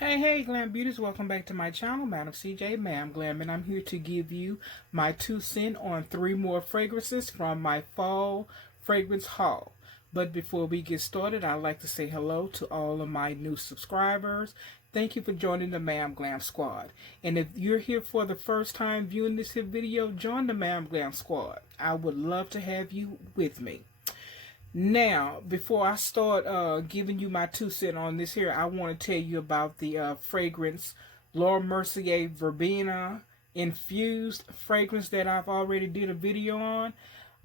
Hey, Glam Beauties, welcome back to my channel, Madam CJ, Ma'am Glam, and I'm here to give you my 2 cents on 3 more fragrances from my fall fragrance haul. But before we get started, I'd like to say hello to all of my new subscribers. Thank you for joining the Ma'am Glam Squad. And if you're here for the first time viewing this video, join the Ma'am Glam Squad. I would love to have you with me. Now, before I start giving you my 2 cents on this here, I want to tell you about the fragrance Laura Mercier Verbena infused fragrance that I've already did a video on.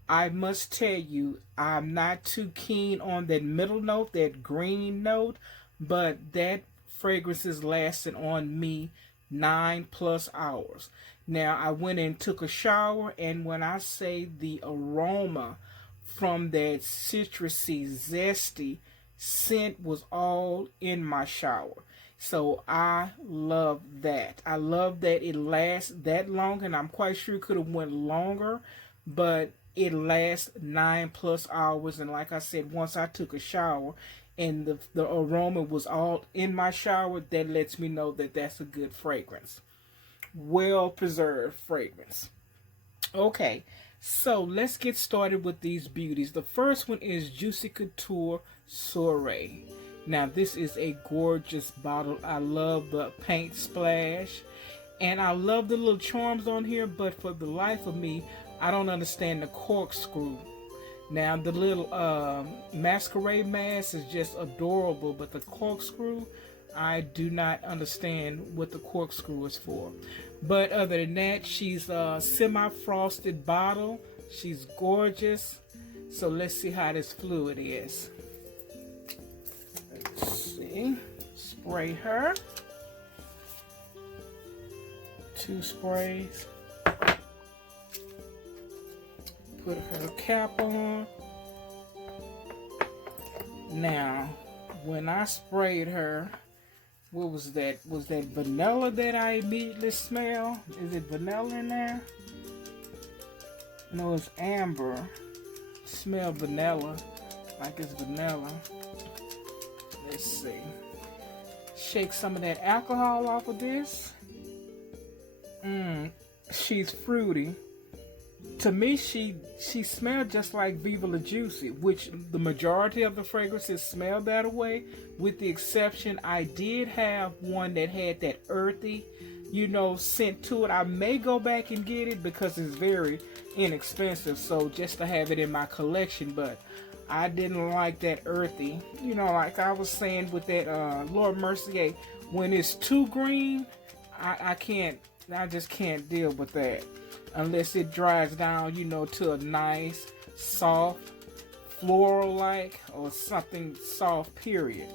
I must tell you, I'm not too keen on that middle note, that green note, but that fragrance is lasting on me 9+ hours. Now, I went and took a shower, and when I say the aroma from that citrusy, zesty scent was all in my shower. So I love that. I love that it lasts that long, and I'm quite sure it could have went longer, but it lasts 9+ hours. And like I said, once I took a shower and the aroma was all in my shower, that lets me know that that's a good fragrance. Well preserved fragrance. Okay, so let's get started with these beauties. The first one is Juicy Couture Soiree. Now this is a gorgeous bottle. I love the paint splash and I love the little charms on here, but for the life of me, I don't understand the corkscrew. Now the little masquerade mask is just adorable, but the corkscrew, I do not understand what the corkscrew is for. But other than that, she's a semi-frosted bottle. She's gorgeous. So let's see how this fluid is. Let's see. Spray her. 2 sprays. Put her cap on. Now, when I sprayed her, what was that? Was that vanilla that I immediately smell? Is it vanilla in there? No, it's amber. Smell vanilla, like it's vanilla. Let's see. Shake some of that alcohol off of this. She's fruity. To me, she smelled just like Viva La Juicy, which the majority of the fragrances smell that way, with the exception I did have one that had that earthy, scent to it. I may go back and get it because it's very inexpensive, so just to have it in my collection, but I didn't like that earthy. Like I was saying with that Laura Mercier, when it's too green, I just can't deal with that. Unless it dries down, to a nice, soft, floral-like, or something soft, period.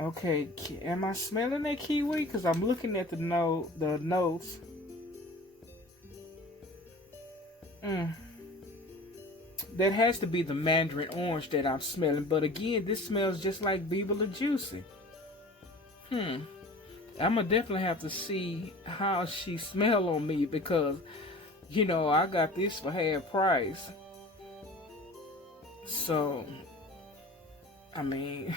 Okay, am I smelling that kiwi? Because I'm looking at the notes. That has to be the mandarin orange that I'm smelling. But again, this smells just like Viva La Juicy. I'm going to definitely have to see how she smell on me because, I got this for half price. So, I mean,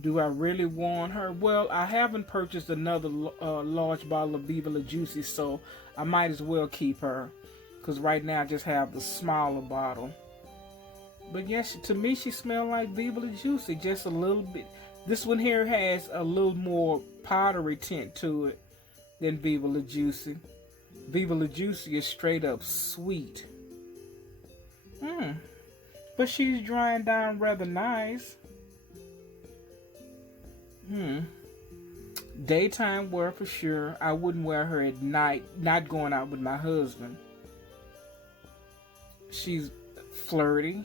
do I really want her? Well, I haven't purchased another large bottle of Viva La Juicy, so I might as well keep her. Because right now I just have the smaller bottle. But yes, to me she smells like Viva La Juicy, just a little bit. This one here has a little more powdery tint to it than Viva La Juicy. Viva La Juicy is straight up sweet. But she's drying down rather nice. Daytime wear for sure. I wouldn't wear her at night, not going out with my husband. She's flirty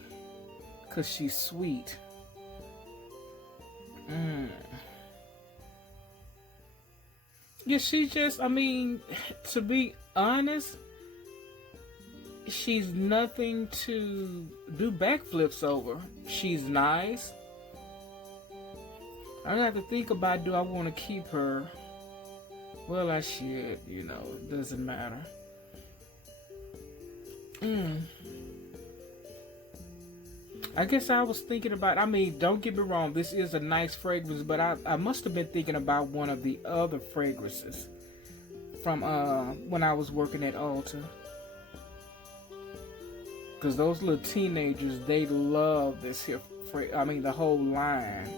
because she's sweet. Yeah, she just, to be honest, she's nothing to do backflips over. She's nice. I have to think about, do I want to keep her? Well, I should, it doesn't matter. Mm. I guess I was thinking about, I mean, don't get me wrong, this is a nice fragrance, but I must have been thinking about one of the other fragrances from when I was working at Ulta. Because those little teenagers, they love this here, I mean, the whole line.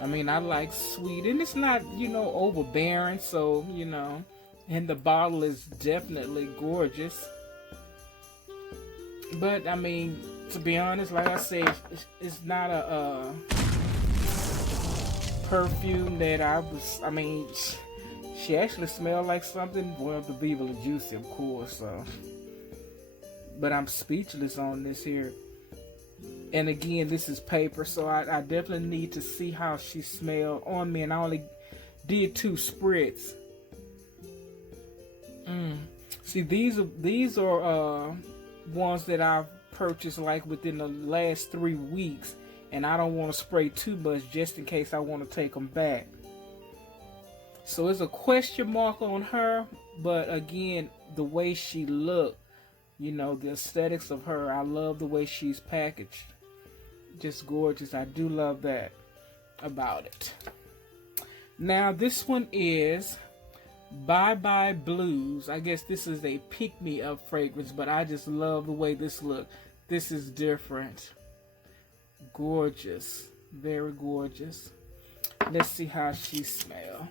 I mean, I like sweet, and it's not, you know, overbearing, so, you know, and the bottle is definitely gorgeous. But, I mean, to be honest, like I said, it's not a perfume that I mean, she actually smelled like something, well, the Viva La Juicy, of course, so. But I'm speechless on this here. And again, this is paper, so I definitely need to see how she smelled on me. And I only did 2 spritz. See, these are ones that I've purchased like within the last 3 weeks, and I don't want to spray too much just in case I want to take them back. So it's a question mark on her, but again, the way she looked, you know, the aesthetics of her, I love the way she's packaged. Just gorgeous. I do love that about it. Now this one is Bye Blues. I guess this is a pick-me-up fragrance, but I just love the way this looks. This is different. Gorgeous. Very gorgeous. Let's see how she smells.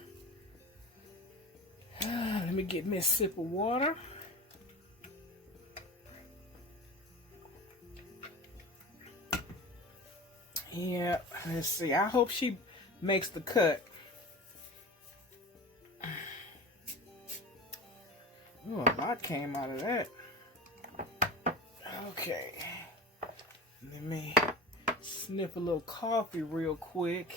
Let me get me a sip of water. Yeah, let's see. I hope she makes the cut. Oh, a lot came out of that. Okay. Let me sniff a little coffee real quick.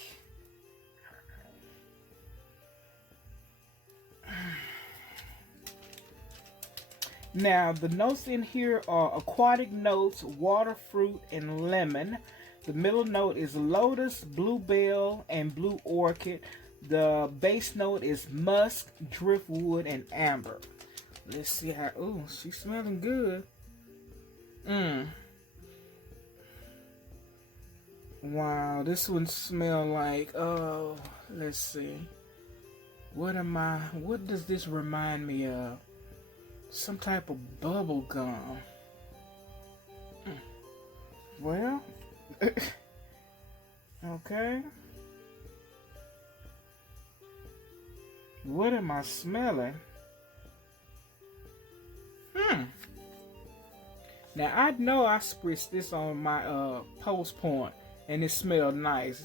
Now, the notes in here are aquatic notes, water, fruit, and lemon. The middle note is lotus, bluebell, and blue orchid. The base note is musk, driftwood, and amber. Let's see how, ooh, she's smelling good. Wow, this one smells like, oh, let's see. What does this remind me of? Some type of bubble gum. Well, okay. What am I smelling? Now I know I spritzed this on my post point and it smelled nice.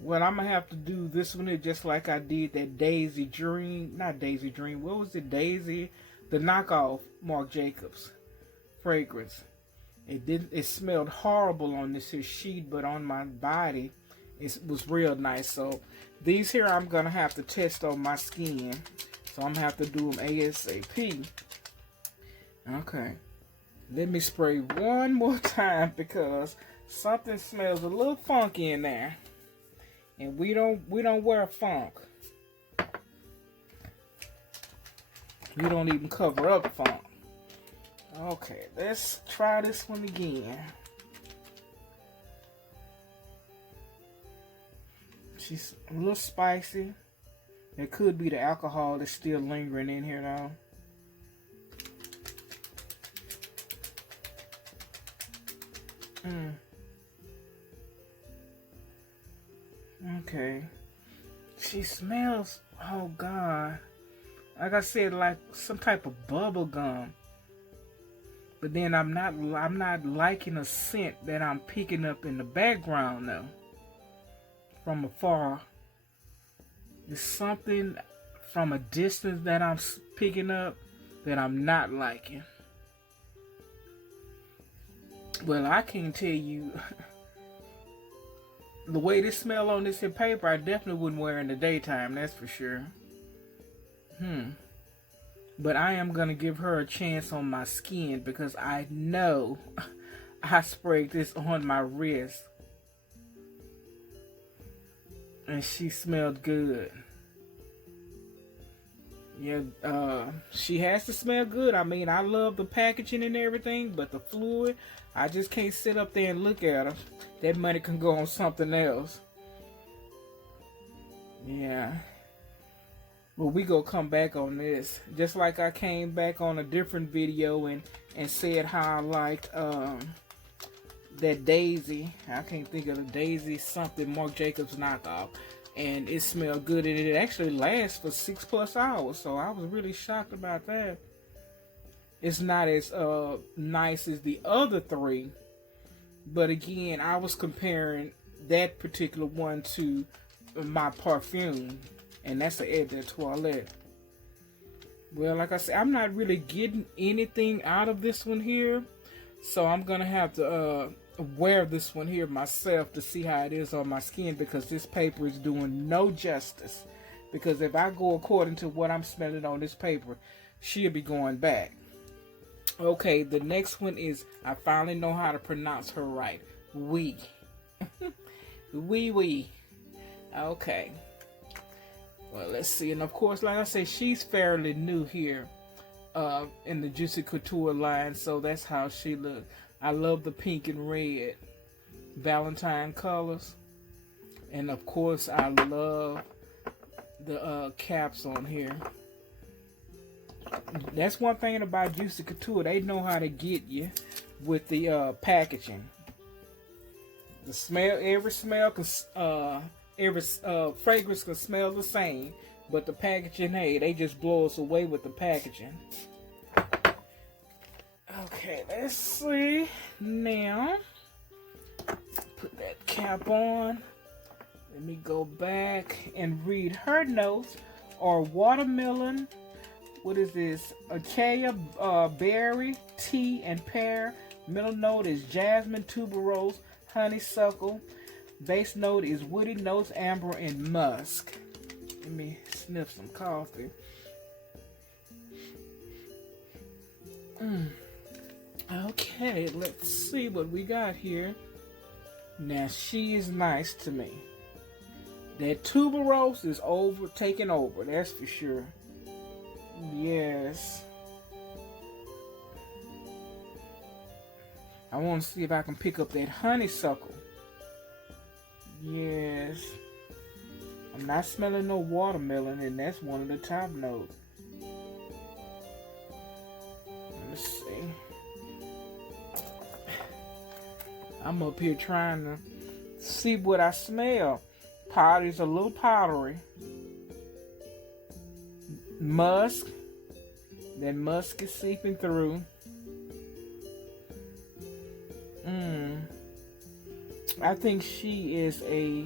Well, I'm gonna have to do this one just like I did that Daisy Dream. Not Daisy Dream. What was it? Daisy, the knockoff Marc Jacobs fragrance. It smelled horrible on this here sheet, but on my body, it was real nice. So these here I'm gonna have to test on my skin. So I'm gonna have to do them ASAP. Okay. Let me spray one more time because something smells a little funky in there. And we don't wear funk. We don't even cover up funk. Okay, let's try this one again. She's a little spicy. It could be the alcohol that's still lingering in here though. Okay. She smells, oh God. Like I said, like some type of bubble gum. But then I'm not liking a scent that I'm picking up in the background though. From afar. There's something from a distance that I'm picking up that I'm not liking. Well, I can't tell you the way this smell on this here paper, I definitely wouldn't wear in the daytime, that's for sure. But I am going to give her a chance on my skin because I know I sprayed this on my wrist. And she smelled good. Yeah, she has to smell good. I mean, I love the packaging and everything, but the fluid, I just can't sit up there and look at her. That money can go on something else. Yeah. Well, we gonna come back on this. Just like I came back on a different video and said how I liked that Daisy. I can't think of the Daisy something Marc Jacobs knockoff. And it smelled good, and it actually lasts for 6+ hours. So I was really shocked about that. It's not as nice as the other three, but again, I was comparing that particular one to my Perfume, and that's the Eau de Toilette. Well, like I said, I'm not really getting anything out of this one here, so I'm gonna have to wear this one here myself to see how it is on my skin, because this paper is doing no justice. Because if I go according to what I'm smelling on this paper, she'll be going back. Okay, the next one is, I finally know how to pronounce her right. Oui. Oui. Okay. Well, let's see. And of course, like I said, she's fairly new here in the Juicy Couture line, so that's how she looks. I love the pink and red Valentine colors. And of course, I love the caps on here. That's one thing about Juicy Couture. They know how to get you with the packaging. The smell, every fragrance can smell the same, but the packaging, hey, they just blow us away with the packaging. Okay, let's see. Now, put that cap on. Let me go back and read her notes. Or watermelon. What is this? Acacia, berry, tea, and pear. Middle note is jasmine, tuberose, honeysuckle. Base note is woody notes, amber, and musk. Let me sniff some coffee. Okay, let's see what we got here. Now, she is nice to me. That tuberose is taking over, that's for sure. Yes. I want to see if I can pick up that honeysuckle. Yes. I'm not smelling no watermelon, and that's one of the top notes. Let's see. I'm up here trying to see what I smell. Powder's a little powdery. Musk. That musk is seeping through. I think she is a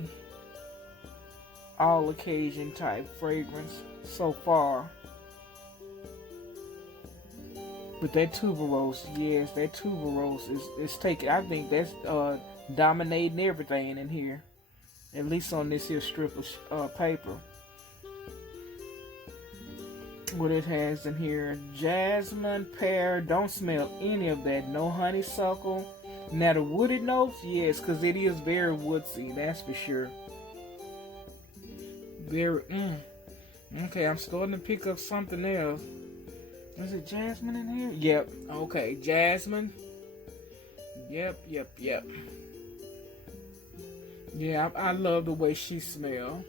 all occasion type fragrance so far. But that tuberose, yes, that tuberose is taking, I think that's dominating everything in here. At least on this here strip of paper. What it has in here: jasmine, pear, don't smell any of that. No honeysuckle. Now the woody notes, yes, because it is very woodsy, that's for sure. Very, Okay, I'm starting to pick up something else. Is it jasmine in here? Yep, okay, jasmine. Yep. Yeah, I love the way she smells.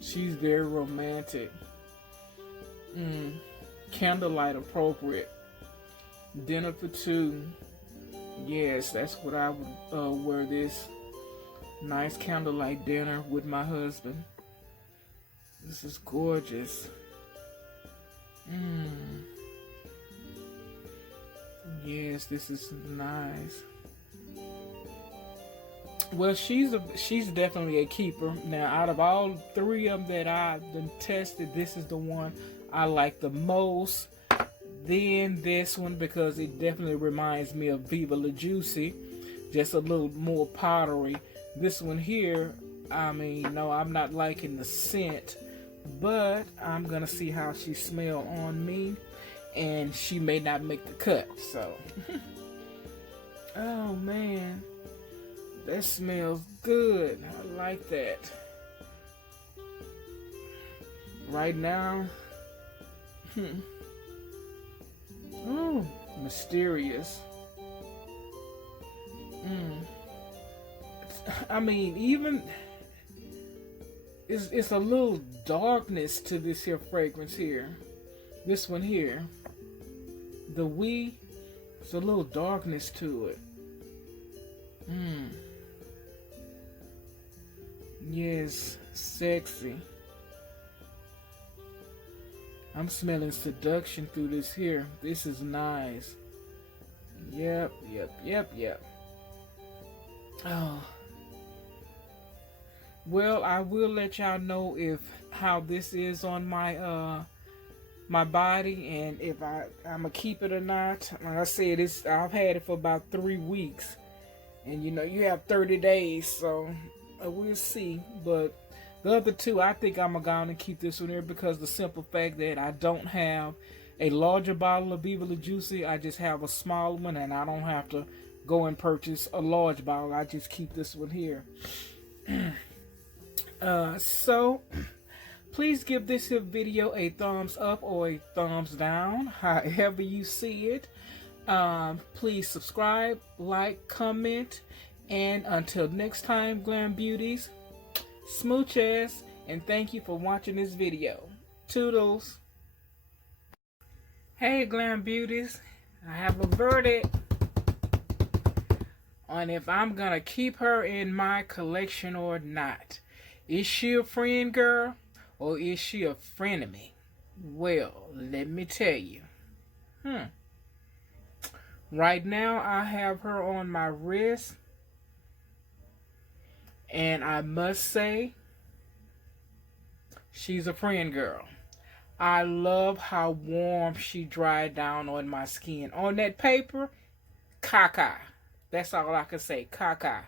She's very romantic. Candlelight appropriate. Dinner for two. Yes, that's what I would wear this. Nice candlelight dinner with my husband. This is gorgeous. Yes, this is nice. Well, she's definitely a keeper. Now, out of all three of them that I've been tested, this is the one I like the most. Then this one, because it definitely reminds me of Viva La Juicy, just a little more powdery. This one here, I mean, no, I'm not liking the scent, but I'm gonna see how she smell on me, and she may not make the cut. So, oh man, that smells good. I like that. Right now, Ooh, mysterious. I mean, even it's a little darkness to this here fragrance here. This one here. The it's a little darkness to it. Yes, sexy. I'm smelling seduction through this here. This is nice. Yep. Oh. Well, I will let y'all know if how this is on my my body, and if I'm gonna keep it or not. Like I said, I've had it for about 3 weeks, and you know you have 30 days, so we'll see. But the other two, I think I'm gonna keep this one here because the simple fact that I don't have a larger bottle of Byebye Juicy. I just have a small one, and I don't have to go and purchase a large bottle. I just keep this one here. So please give this video a thumbs up or a thumbs down, however you see it. Please subscribe, like, comment, and until next time, Glam Beauties, smooches, and thank you for watching this video. Toodles. Hey Glam Beauties, I have a verdict on if I'm gonna keep her in my collection or not. Is she a friend girl or is she a frenemy? Well, let me tell you. Right now I have her on my wrist, and I must say she's a friend girl. I love how warm she dried down on my skin. On that paper, caca. That's all I can say, caca.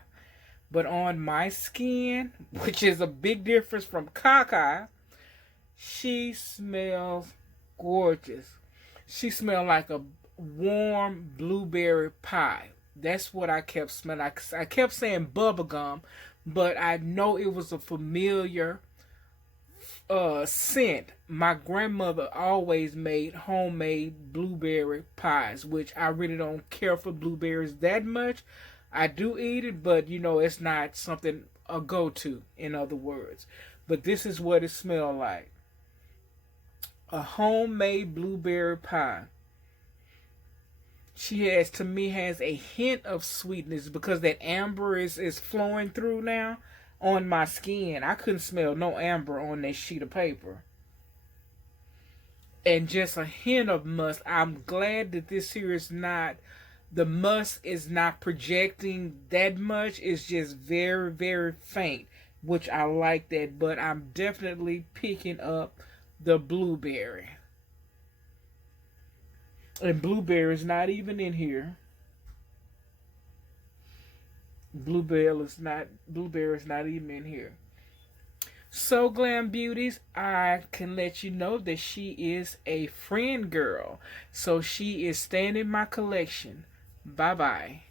But on my skin, which is a big difference from caca, she smells gorgeous. She smells like a warm blueberry pie. That's what I kept smelling. I kept saying bubblegum, but I know it was a familiar scent. My grandmother always made homemade blueberry pies, which I really don't care for blueberries that much. I do eat it, but you know, it's not something a go-to, in other words. But this is what it smelled like. A homemade blueberry pie. She has, to me, has a hint of sweetness because that amber is flowing through now on my skin. I couldn't smell no amber on that sheet of paper. And just a hint of musk. I'm glad that this here is not, the musk is not projecting that much. It's just very, very faint, which I like that. But I'm definitely picking up the blueberry. And blueberry is not even in here. Blueberry is not even in here. So Glam Beauties, I can let you know that she is a friend girl. So she is staying in my collection. Bye bye.